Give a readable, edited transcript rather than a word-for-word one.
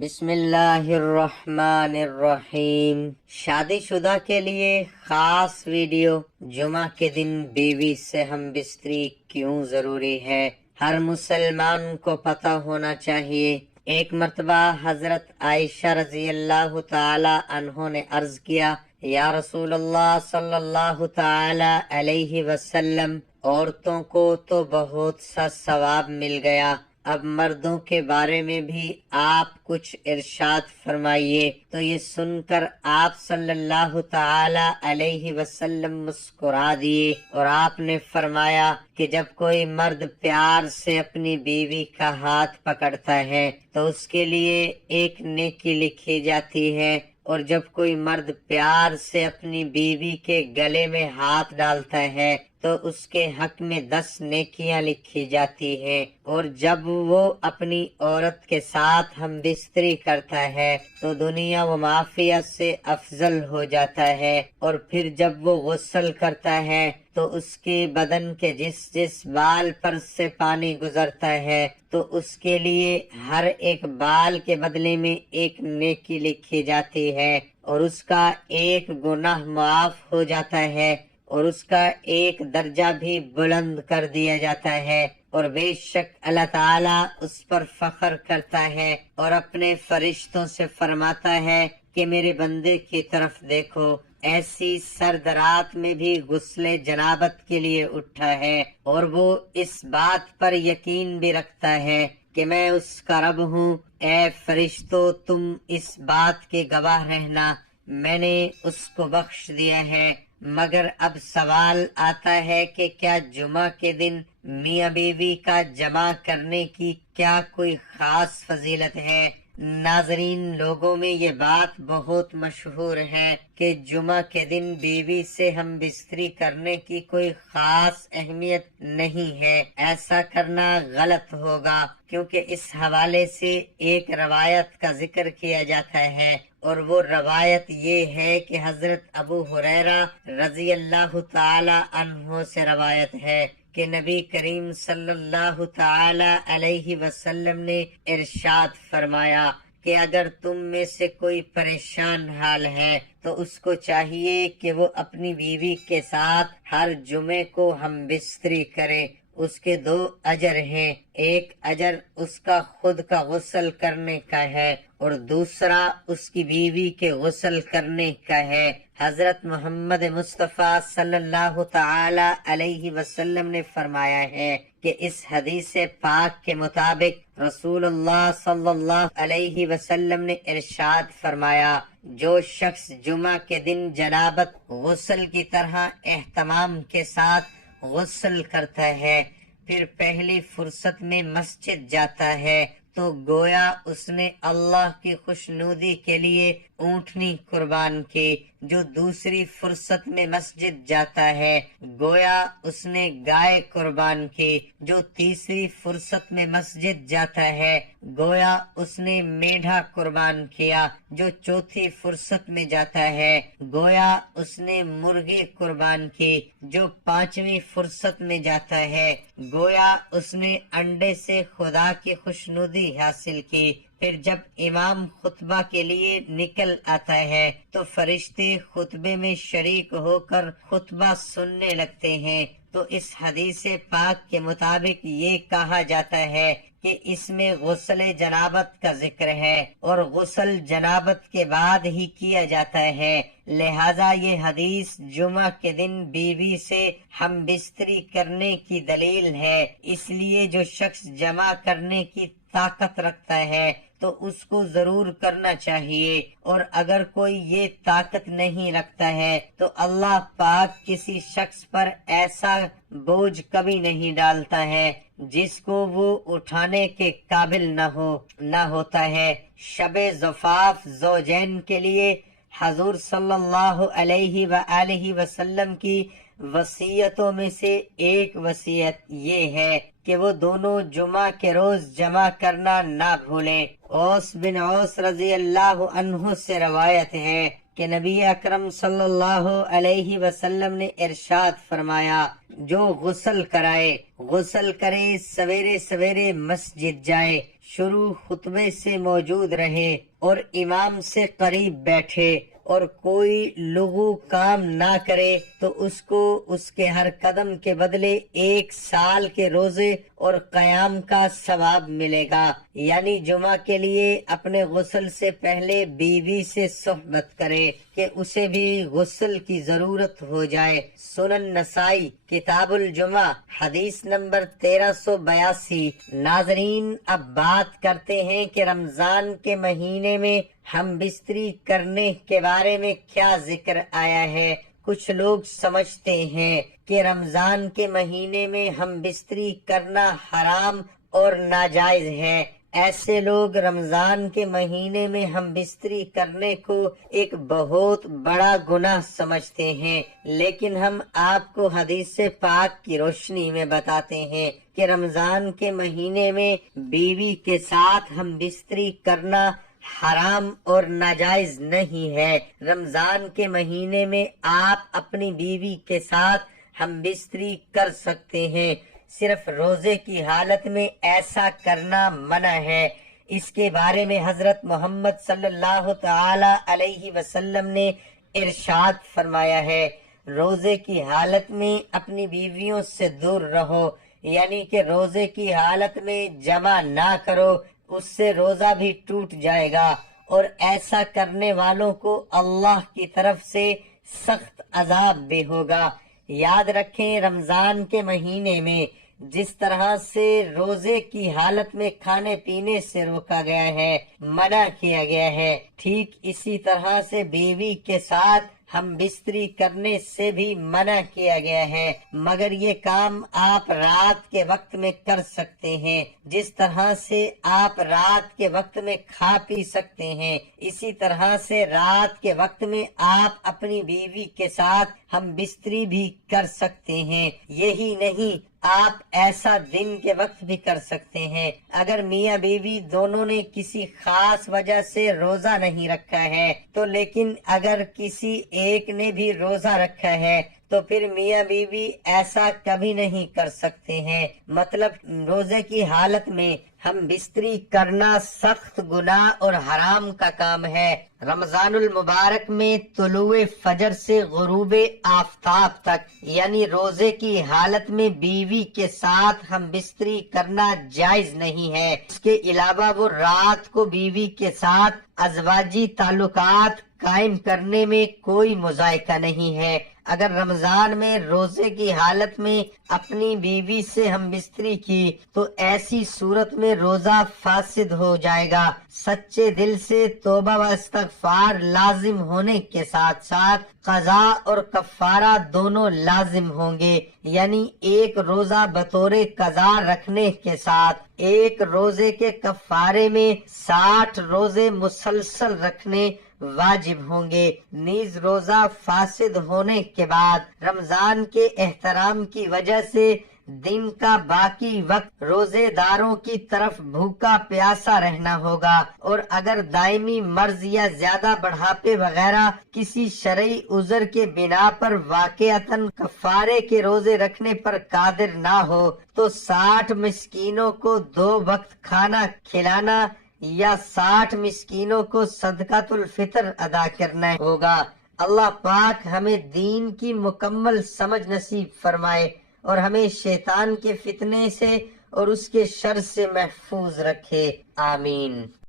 بسم اللہ الرحمن الرحیم۔ شادی شدہ کے لیے خاص ویڈیو، جمعہ کے دن بیوی سے ہم بستری کیوں ضروری ہے، ہر مسلمان کو پتہ ہونا چاہیے۔ ایک مرتبہ حضرت عائشہ رضی اللہ تعالی عنہ نے عرض کیا، یا رسول اللہ صلی اللہ تعالی علیہ وسلم، عورتوں کو تو بہت سا ثواب مل گیا، اب مردوں کے بارے میں بھی آپ کچھ ارشاد فرمائیے۔ تو یہ سن کر آپ صلی اللہ تعالی علیہ وسلم مسکرا دیے اور آپ نے فرمایا کہ جب کوئی مرد پیار سے اپنی بیوی کا ہاتھ پکڑتا ہے تو اس کے لیے ایک نیکی لکھی جاتی ہے، اور جب کوئی مرد پیار سے اپنی بیوی کے گلے میں ہاتھ ڈالتا ہے تو اس کے حق میں 10 نیکیاں لکھی جاتی ہیں، اور جب وہ اپنی عورت کے ساتھ ہم بستری کرتا ہے تو دنیا و معافیہ سے افضل ہو جاتا ہے، اور پھر جب وہ غسل کرتا ہے تو اس کے بدن کے جس بال پر سے پانی گزرتا ہے تو اس کے لیے ہر ایک بال کے بدلے میں ایک نیکی لکھی جاتی ہے، اور اس کا ایک گناہ معاف ہو جاتا ہے، اور اس کا ایک درجہ بھی بلند کر دیا جاتا ہے، اور بے شک اللہ تعالیٰ اس پر فخر کرتا ہے اور اپنے فرشتوں سے فرماتا ہے کہ میرے بندے کی طرف دیکھو، ایسی سرد رات میں بھی غسل جنابت کے لیے اٹھا ہے، اور وہ اس بات پر یقین بھی رکھتا ہے کہ میں اس کا رب ہوں۔ اے فرشتو، تم اس بات کے گواہ رہنا، میں نے اس کو بخش دیا ہے۔ مگر اب سوال آتا ہے کہ کیا جمعہ کے دن میاں بیوی کا جمع کرنے کی کیا کوئی خاص فضیلت ہے؟ ناظرین، لوگوں میں یہ بات بہت مشہور ہے کہ جمعہ کے دن بیوی سے ہم بستری کرنے کی کوئی خاص اہمیت نہیں ہے۔ ایسا کرنا غلط ہوگا، کیونکہ اس حوالے سے ایک روایت کا ذکر کیا جاتا ہے، اور وہ روایت یہ ہے کہ حضرت ابو ہریرہ رضی اللہ تعالی عنہ سے روایت ہے کہ نبی کریم صلی اللہ تعالی علیہ وسلم نے ارشاد فرمایا کہ اگر تم میں سے کوئی پریشان حال ہے تو اس کو چاہیے کہ وہ اپنی بیوی کے ساتھ ہر جمعے کو ہم بستری کرے۔ اس کے 2 اجر ہیں، ایک اجر اس کا خود کا غسل کرنے کا ہے اور دوسرا اس کی بیوی کے غسل کرنے کا ہے۔ حضرت محمد مصطفیٰ صلی اللہ تعالی علیہ وسلم نے فرمایا ہے کہ اس حدیث پاک کے مطابق رسول اللہ صلی اللہ علیہ وسلم نے ارشاد فرمایا، جو شخص جمعہ کے دن جنابت غسل کی طرح اہتمام کے ساتھ غسل کرتا ہے، پھر پہلی فرصت میں مسجد جاتا ہے تو گویا اس نے اللہ کی خوشنودی کے لیے اونٹنی قربان کی، جو دوسری فرصت میں مسجد جاتا ہے گویا اس نے گائے قربان کی، جو تیسری فرصت میں مسجد جاتا ہے گویا اس نے میڈھا قربان کیا، جو چوتھی فرصت میں جاتا ہے گویا اس نے مرغی قربان کی، جو 5ویں فرصت میں جاتا ہے گویا اس نے انڈے سے خدا کی خوشنودی حاصل کی۔ پھر جب امام خطبہ کے لیے نکل آتا ہے تو فرشتے خطبے میں شریک ہو کر خطبہ سننے لگتے ہیں، تو اس حدیث پاک کے مطابق یہ کہا جاتا ہے کہ اس میں غسل جنابت کا ذکر ہے، اور غسل جنابت کے بعد ہی کیا جاتا ہے، لہذا یہ حدیث جمعہ کے دن بیوی سے ہم بستری کرنے کی دلیل ہے۔ اس لیے جو شخص جمع کرنے کی طاقت رکھتا ہے تو اس کو ضرور کرنا چاہیے، اور اگر کوئی یہ طاقت نہیں رکھتا ہے تو اللہ پاک کسی شخص پر ایسا بوجھ کبھی نہیں ڈالتا ہے جس کو وہ اٹھانے کے قابل نہ ہوتا ہے۔ شب زفاف زوجین کے لیے حضور صلی اللہ علیہ وآلہ وسلم کی وصیتوں میں سے ایک وصیت یہ ہے کہ وہ دونوں جمعہ کے روز جمع کرنا نہ بھولیں۔ اوس بن اوس رضی اللہ عنہ سے روایت ہے کہ نبی اکرم صلی اللہ علیہ وسلم نے ارشاد فرمایا، جو غسل کرے سویرے سویرے مسجد جائے، شروع خطبے سے موجود رہے اور امام سے قریب بیٹھے اور کوئی لغو کام نہ کرے تو اس کو اس کے ہر قدم کے بدلے 1 سال کے روزے اور قیام کا ثواب ملے گا۔ یعنی جمعہ کے لیے اپنے غسل سے پہلے بیوی سے صحبت کرے کہ اسے بھی غسل کی ضرورت ہو جائے۔ سنن نسائی کتاب الجمعہ حدیث نمبر 1382۔ ناظرین، اب بات کرتے ہیں کہ رمضان کے مہینے میں ہم بستری کرنے کے بارے میں کیا ذکر آیا ہے۔ کچھ لوگ سمجھتے ہیں کہ رمضان کے مہینے میں ہم بستری کرنا حرام اور ناجائز ہے۔ ایسے لوگ رمضان کے مہینے میں ہم بستری کرنے کو ایک بہت بڑا گناہ سمجھتے ہیں، لیکن ہم آپ کو حدیث پاک کی روشنی میں بتاتے ہیں کہ رمضان کے مہینے میں بیوی کے ساتھ ہم بستری کرنا حرام اور ناجائز نہیں ہے۔ رمضان کے مہینے میں آپ اپنی بیوی کے ساتھ ہم بستری کر سکتے ہیں، صرف روزے کی حالت میں ایسا کرنا منع ہے۔ اس کے بارے میں حضرت محمد صلی اللہ تعالی علیہ وسلم نے ارشاد فرمایا ہے، روزے کی حالت میں اپنی بیویوں سے دور رہو، یعنی کہ روزے کی حالت میں جمع نہ کرو، اس سے روزہ بھی ٹوٹ جائے گا اور ایسا کرنے والوں کو اللہ کی طرف سے سخت عذاب بھی ہوگا۔ یاد رکھیں، رمضان کے مہینے میں جس طرح سے روزے کی حالت میں کھانے پینے سے روکا گیا ہے، منع کیا گیا ہے، ٹھیک اسی طرح سے بیوی کے ساتھ ہم بستری کرنے سے بھی منع کیا گیا ہے، مگر یہ کام آپ رات کے وقت میں کر سکتے ہیں۔ جس طرح سے آپ رات کے وقت میں کھا پی سکتے ہیں، اسی طرح سے رات کے وقت میں آپ اپنی بیوی کے ساتھ ہم بستری بھی کر سکتے ہیں۔ یہی نہیں، آپ ایسا دن کے وقت بھی کر سکتے ہیں۔ اگر میاں بیوی دونوں نے کسی خاص وجہ سے روزہ نہیں رکھا ہے تو، لیکن اگر کسی ایک نے بھی روزہ رکھا ہے تو پھر میاں بیوی ایسا کبھی نہیں کر سکتے ہیں۔ مطلب روزے کی حالت میں ہم بستری کرنا سخت گناہ اور حرام کا کام ہے۔ رمضان المبارک میں طلوع فجر سے غروب آفتاب تک، یعنی روزے کی حالت میں بیوی کے ساتھ ہم بستری کرنا جائز نہیں ہے۔ اس کے علاوہ وہ رات کو بیوی کے ساتھ ازواجی تعلقات قائم کرنے میں کوئی مذائقہ نہیں ہے۔ اگر رمضان میں روزے کی حالت میں اپنی بیوی سے ہم بستری کی تو ایسی صورت میں روزہ فاسد ہو جائے گا۔ سچے دل سے توبہ و استغفار لازم ہونے کے ساتھ ساتھ قضا اور کفارہ دونوں لازم ہوں گے، یعنی ایک روزہ بطور قضا رکھنے کے ساتھ ایک روزے کے کفارے میں 60 روزے مسلسل رکھنے واجب ہوں گے۔ نیز روزہ فاسد ہونے کے بعد رمضان کے احترام کی وجہ سے دن کا باقی وقت روزے داروں کی طرف بھوکا پیاسا رہنا ہوگا، اور اگر دائمی مرض یا زیادہ بڑھاپے وغیرہ کسی شرعی عذر کے بنا پر واقعتاً کفارے کے روزے رکھنے پر قادر نہ ہو تو 60 مسکینوں کو 2 وقت کھانا کھلانا یا 60 مسکینوں کو صدقۃ الفطر ادا کرنا ہوگا۔ اللہ پاک ہمیں دین کی مکمل سمجھ نصیب فرمائے اور ہمیں شیطان کے فتنے سے اور اس کے شر سے محفوظ رکھے، آمین۔